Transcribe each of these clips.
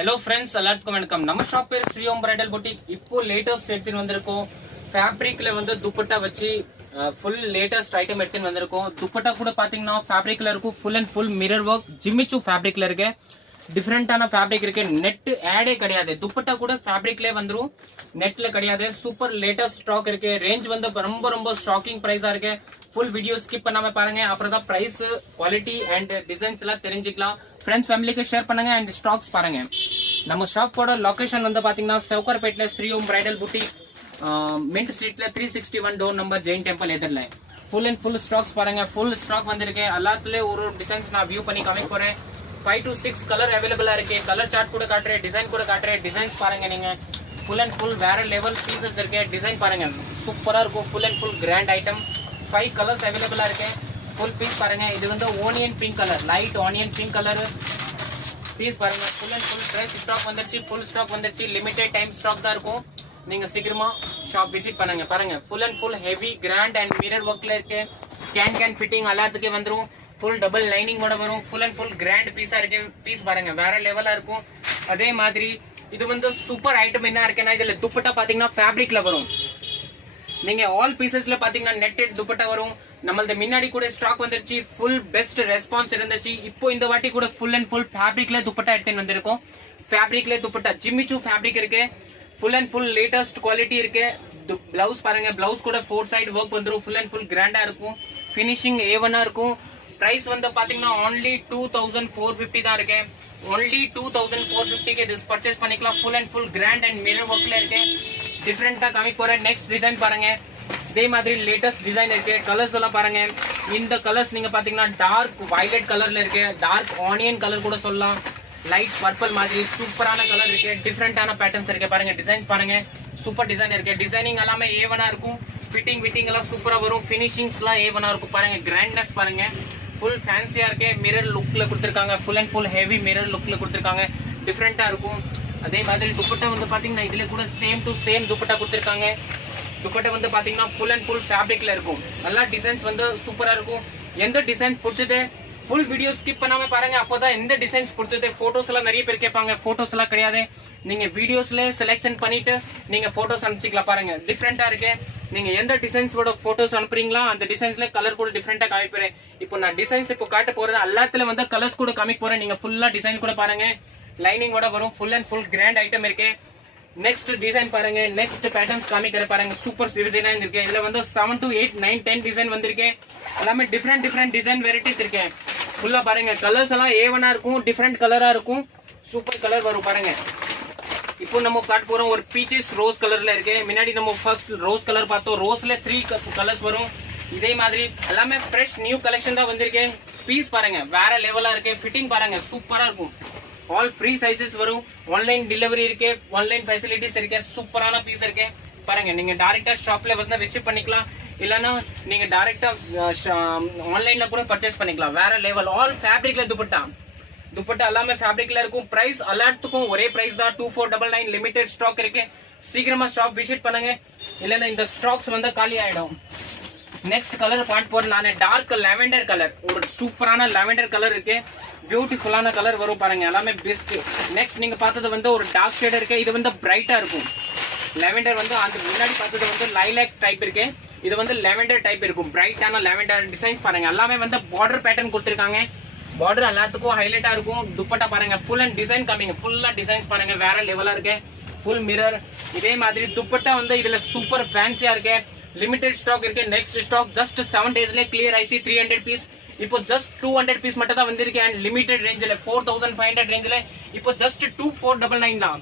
Hello friends எல்லாத்துக்கும் வணக்கம் நம்ம ஷாப் பேர் ஸ்ரீ ஓம் பிரைடல் பொட்டிக் இப்போ லேட்டஸ்ட் எடுத்துட்டு வந்திருக்கோம் ஃபேப்ரிக்ல வந்து துப்பட்டா வச்சு ஃபுல் லேட்டஸ்ட் ஐட்டம் எடுத்துட்டு வந்திருக்கோம் துப்பட்டா கூட பாத்தீங்கன்னா ஃபேப்ரிக்ல இருக்கும் full and full mirror work ஜிமிச்சு ஃபேப்ரிக்ல இருக்கு டிஃபரெண்டான ஃபேப்ரிக் இருக்கு நெட் ஆடே கிடையாது துப்பட்டா கூட ஃபேப்ரிக்லயே வந்துரும் நெட்ல கிடையாது சூப்பர் லேட்டஸ்ட் ஸ்டாக் இருக்கு ரேஞ்ச் வந்து ரொம்ப ரொம்ப ஷாக்கிங் பிரைஸா இருக்கு ஃபுல் வீடியோ ஸ்கிப் பண்ணாம பாருங்க அப்புறம் தான் பிரைஸ் குவாலிட்டி அண்ட் டிசைன்ஸ் எல்லாம் தெரிஞ்சுக்கலாம் फ्रेंड्स फैमिली शेयर பண்ணுங்க and stocks பாருங்க நம்ம ஷாப்போட லொகேஷன் வந்து பாத்தீங்கன்னா சவுகார்பேட்ல Sri Om bridal boutique mint ஸ்ட்ரீட்ல 361 டோர் நம்பர் ஜெயின் டெம்பிள் எதிரில ஃபுல் அண்ட் ஃபுல் ஸ்டாக்ஸ் பாருங்க ஃபுல் ஸ்டாக் வந்திருக்கு எல்லாத்துலயே ஒரு டிசைன்ஸ் நான் வியூ பண்ணி காமிக்க போறேன் 5 to 6 கலர் அவேலபிளா இருக்கு கலர் சார்ட் கூட காட்றேன் டிசைன் கூட காட்றேன் டிசைன்ஸ் பாருங்க நீங்க ஃபுல் அண்ட் ஃபுல் வேற லெவல் பீசஸ் இருக்கு டிசைன் பாருங்க சூப்பரா இருக்கும் full and full grand item 5 colours அவேலபிளா இருக்கு फुल पीस பாருங்க இது வந்து onion pink colour light onion pink colour piece பாருங்க full and full fresh stock வந்துருச்சு ஃபுல் ஸ்டாக் வந்துருச்சு லிமிட்டட் டைம் ஸ்டாக் தான் இருக்கும் நீங்க சீக்கிரமா ஷாப் விசிட் பண்ணுங்க பாருங்க full and full heavy grand and mirror வர்க்ல இருக்கு கேன் ஃபிட்டிங் எல்லாத்துக்கே வந்துரும் ஃபுல் டபுள் லைனிங் ஓட வரும் ஃபுல் அண்ட் ஃபுல் கிராண்ட் பீஸா இருக்கு பீஸ் பாருங்க வேற லெவலா இருக்கும் அதே மாதிரி இது வந்து சூப்பர் ஐட்டம் என்ன இருக்குன்னா இதுல துப்பட்டா பாத்தீங்கன்னா ஃபேப்ரிக்ல வரும் நீங்க ஆல் பீசஸ்ல பாத்தீங்கன்னா நெட்டட் துப்பட்டா வரும் நம்மளது முன்னாடி கூட ஸ்டாக் வந்துருச்சு ஃபுல் பெஸ்ட் ரெஸ்பான்ஸ் இருந்துச்சு இப்போ இந்த வாட்டி கூட ஃபுல் அண்ட் ஃபுல் ஃபேப்ரிக்ல துப்பட்டா எடுத்துட்டு வந்திருக்கோம் ஃபேப்ரிக்ல துப்பட்டா ஜிமிச்சு ஃபேப்ரிக் இருக்கு full and full latest quality இருக்கு பிளவுஸ் பாருங்க பிளவுஸ் கூட 4 சைடு ஒர்க் வந்துரும் ஃபுல் அண்ட் ஃபுல் கிராண்டா இருக்கும் ஃபினிஷிங் ஏவனா இருக்கும் பிரைஸ் வந்து பாத்தீங்கன்னா only 2450 தான் இருக்கு only 2450 के दिस परचेस பண்ணிக்கலாம் full and full grand and mirror வர்க்ல இருக்கு டிஃபரெண்டா காமிக்க போறேன் நெக்ஸ்ட் டிசைன் பாருங்க இதே மாதிரி லேட்டஸ்ட் டிசைன் இருக்கு கலர்ஸ் எல்லாம் பாருங்க இந்த கலர்ஸ் நீங்க பாத்தீங்கன்னா டார்க் வயலட் கலர்ல இருக்கு டார்க் ஆனியன் கலர் கூட சொல்லலாம் லைட் பர்பிள் மாதிரி சூப்பரான கலர் இருக்கு டிஃபரெண்டான பேட்டர்ன்ஸ் இருக்கு பாருங்க டிசைன்ஸ் பாருங்க சூப்பர் டிசைன் இருக்கு டிசைனிங் எல்லாமே ஏவனா இருக்கும் ஃபிட்டிங் எல்லாம் சூப்பரா வரும் ஃபினிஷிங்ஸ் எல்லாம் ஏவனா இருக்கும் பாருங்க கிராண்ட்னஸ் பாருங்க ஃபுல் ஃபேன்சியா இருக்கு மிரர் லுக்ல கொடுத்திருக்காங்க full and full heavy mirror லுக்ல கொடுத்திருக்காங்க டிஃபரெண்டா இருக்கும் அதே மாதிரி துப்பட்டா வந்து பாத்தீங்கன்னா இதுல கூட சேம் டு சேம் துப்பட்டா கொடுத்திருக்காங்க துப்பட்டா வந்து பாத்தீங்கன்னா ஃபுல் அண்ட் ஃபுல் ஃபேப்ரிக்ல இருக்கும் எல்லா டிசைன்ஸ் வந்து சூப்பரா இருக்கும் எந்த டிசைன் பிடிச்சது ஃபுல் வீடியோ ஸ்கிப் பண்ணாம பாருங்க அப்போதான் எந்த டிசைன்ஸ் பிடிச்சது போட்டோஸ் எல்லாம் நிறைய பேர் கேட்பாங்க போட்டோஸ் எல்லாம் கிடையாது நீங்க வீடியோஸ்ல செலக்ஷன் பண்ணிட்டு நீங்க போட்டோஸ் அனுப்பிச்சிக்கலாம் பாருங்க டிஃபரெண்டா இருக்கு நீங்க எந்த டிசைன்ஸோட போட்டோஸ் அனுப்புறீங்களா அந்த டிசைன்ஸ்ல கலர் கூட டிஃபரெண்டா காமிப்பேன் இப்போ நான் டிசைன்ஸ் இப்போ காட்ட போறேன் எல்லாத்துல வந்து கலர்ஸ் கூட காமிக்க போறேன் நீங்க ஃபுல்லா டிசைன் கூட பாருங்க லைனிங் ஓட வரும் full and full grand item இருக்கு நெக்ஸ்ட் டிசைன் பாருங்க நெக்ஸ்ட் பேட்டர்ன்ஸ் காமிக்கிற பாருங்க சூப்பர் டிசைன் இருக்கு இதுல வந்து 7 to 8 9 10 டிசைன் வந்திருக்கு எல்லாமே டிஃபரெண்ட் டிசைன் வெரைட்டிஸ் இருக்கு ஃபுல்லா பாருங்க கலர்ஸ் எல்லாம் ஏவனா இருக்கும் டிஃபரெண்ட் கலரா இருக்கும் சூப்பர் கலர் வரும் பாருங்க இப்போ நம்ம காட்ட போறோம் ஒரு பீச்சஸ் ரோஸ் கலர்ல இருக்கு முன்னாடி நம்ம ஃபர்ஸ்ட் ரோஸ் கலர் பார்த்தோம் ரோஸ்ல 3 கலர்ஸ் வரும் இதே மாதிரி எல்லாமே ஃப்ரெஷ் நியூ கலெக்ஷன் தான் வந்திருக்கு பீஸ் பாருங்க வேற லெவலா இருக்கு ஃபிட்டிங் பாருங்க சூப்பரா இருக்கும் ஆல் ஃப்ரீ சைஸஸ் வரும் ஆன்லைன் டெலிவரி இருக்கு ஆன்லைன் ஃபெசிலிட்டிஸ் இருக்கு சூப்பரான பீஸ் இருக்கு பாருங்க நீங்க டைரக்டா ஷாப்ல வந்து விசிட் பண்ணிக்கலாம் இல்லனா நீங்க டைரக்டா ஆன்லைன்ல கூட பர்ச்சேஸ் பண்ணிக்கலாம் வேற லெவல் ஆல் ஃபேப்ரிக்ல துப்பட்டா எல்லாமே ஃபேப்ரிக்ல இருக்கும் பிரைஸ் எல்லாத்துக்கும் ஒரே பிரைஸ் தான் 2499 லிமிடெட் ஸ்டாக் இருக்கு சீக்கிரமா ஷாப் விசிட் பண்ணுங்க இல்லனா இந்த ஸ்டாக்ஸ் வந்து காலி ஆயிடும் நெக்ஸ்ட் கலர் பார்ட் போற நானே டார்க் லாவெண்டர் கலர் ஒரு சூப்பரான லாவெண்டர் கலர் இருக்கு பியூட்டிஃபுல்லான கலர் வரும் பாருங்க எல்லாமே பெஸ்ட் நெக்ஸ்ட் நீங்க பார்த்தது வந்து ஒரு டார்க் ஷேட் இருக்கு இது வந்து பிரைட்டா இருக்கும் லாவெண்டர் வந்து அந்த முன்னாடி பார்த்தது வந்து லைலாக் டைப் இருக்கு இது வந்து லாவெண்டர் டைப் இருக்கும் பிரைட்டான லாவெண்டர் டிசைன்ஸ் பாருங்க எல்லாமே வந்து பார்டர் பேட்டர்ன் கொடுத்திருக்காங்க பார்டர் எல்லாத்துக்கும் ஹைலைட்டா இருக்கும் துப்பட்டா பாருங்க ஃபுல் அண்ட் டிசைன் கம்மிங் ஃபுல்லா டிசைன்ஸ் பாருங்க வேற லெவலா இருக்கு ஃபுல் மிரர் இதே மாதிரி துப்பட்டா வந்து இதுல சூப்பர் ஃபேன்சியா இருக்கு லிமிடெட் ஸ்டாக் இருக்கு நெக்ஸ்ட் ஸ்டாக் ஜஸ்ட் 7 டேஸ்ல கிளியர் ஐசி 300 பீஸ் இப்போ ஜஸ்ட் 200 பீஸ் மட்டும் தான் வந்திருக்கு அண்ட் லிமிடெட் ரேஞ்சில 4500 ரேஞ்சில இப்போ ஜஸ்ட் 2499 தான்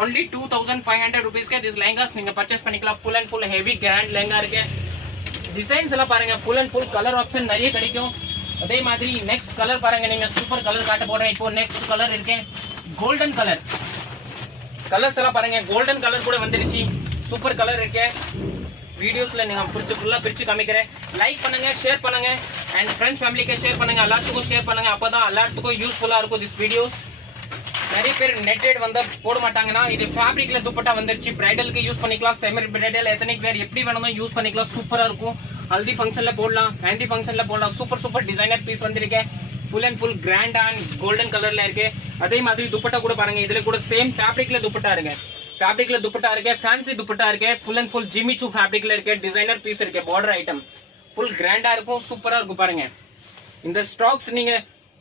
only 2500 ரூபீஸ்க்கு திஸ் லெஹங்காஸ் நீங்க பர்ச்சேஸ் பண்ணிக்கலாம் full and full heavy grand lehenga இருக்கு டிசைன்ஸ் எல்லாம் பாருங்க full and full colour option நிறைய கிடைக்கும் அதே மாதிரி நெக்ஸ்ட் கலர் பாருங்க நீங்க சூப்பர் கலர் காட்ட போறேன் இப்போ நெக்ஸ்ட் கலர் இருக்கு கோல்டன் கலர் கலர்ஸ் எல்லாம் பாருங்க கோல்டன் கலர் கூட வந்துருச்சு சூப்பர் கலர் இருக்கு வீடியோஸ்ல நீங்க ஃபுல்லா பிரிச்சு காமிக்கிறேன் லைக் பண்ணுங்க ஷேர் பண்ணுங்க அண்ட் ஃப்ரெண்ட்ஸ் ஃபேமிலிக்கு ஷேர் பண்ணுங்க எல்லாத்துக்கும் ஷேர் பண்ணுங்க அப்பதான் எல்லாத்துக்கும் யூஸ்ஃபுல்லா இருக்கும் திஸ் வீடியோஸ் நிறைய பேர் நெட்டட் வந்து போட மாட்டாங்கன்னா இது ஃபேப்ரிக்ல துப்பட்டா வந்துருச்சு பிரைடலுக்கு யூஸ் பண்ணிக்கலாம் செமி பிரைடல் எத்தனிக் வேர் எப்படி வேணுமோ யூஸ் பண்ணிக்கலாம் சூப்பரா இருக்கும் ஹல்தி ஃபங்க்ஷன்ல போடலாம் மெஹந்தி ஃபங்க்ஷன்ல போடலாம் சூப்பர் டிசைனர் பீஸ் வந்திருக்கு full and full grand and golden கலர்ல இருக்கு அதே மாதிரி துப்பட்டா கூட பாருங்க, இதுல கூட சேம் ஃபேப்ரிக்ல துப்பட்டா இருக்கு, ஃபேப்ரிக்ல துப்பட்டா இருக்கு, ஃபேன்சி துப்பட்டா இருக்கு, ஃபுல் அண்ட் ஃபுல் ஜிம்மி சூ ஃபேப்ரிக்ல இருக்கு, டிசைனர் பீஸ் இருக்கு, பார்டர் ஐட்டம் ஃபுல் கிராண்டா இருக்கும், சூப்பரா இருக்கும் பாருங்க. இந்த ஸ்டாக்ஸ் நீங்க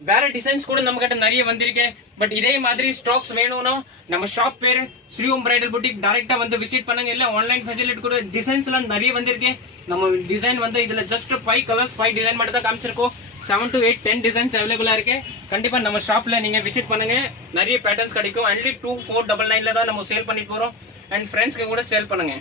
வேற டிசைன்ஸ் கூட நம்ம கிட்ட நிறைய வந்திருக்கு. பட் இதே மாதிரி ஸ்டாக்ஸ் வேணும்னா நம்ம ஷாப் பேரு ஸ்ரீ ஓம் பிரைடல் புட்டிக், டைரக்டா வந்து விசிட் பண்ணுங்க. இல்ல ஆன்லைன் ஃபெசிலிட்டி கூட டிசைன்ஸ் எல்லாம் நிறைய வந்திருக்கு. நம்ம டிசைன் வந்து இதுல ஜஸ்ட் 5 கலர்ஸ் 5 டிசைன் மட்டும் தான் காமிச்சிருக்கோம். 7 to 8 10 டிசைன்ஸ் அவைலபிளா இருக்கு. கண்டிப்பா நம்ம ஷாப்ல நீங்க விசிட் பண்ணுங்க, நிறைய பேட்டர்ன்ஸ் கிடைக்கும். only 2499 தான் நம்ம சேல் பண்ணிட்டு போறோம். அண்ட் ஃப்ரெண்ட்ஸ்க்கு கூட சேல் பண்ணுங்க.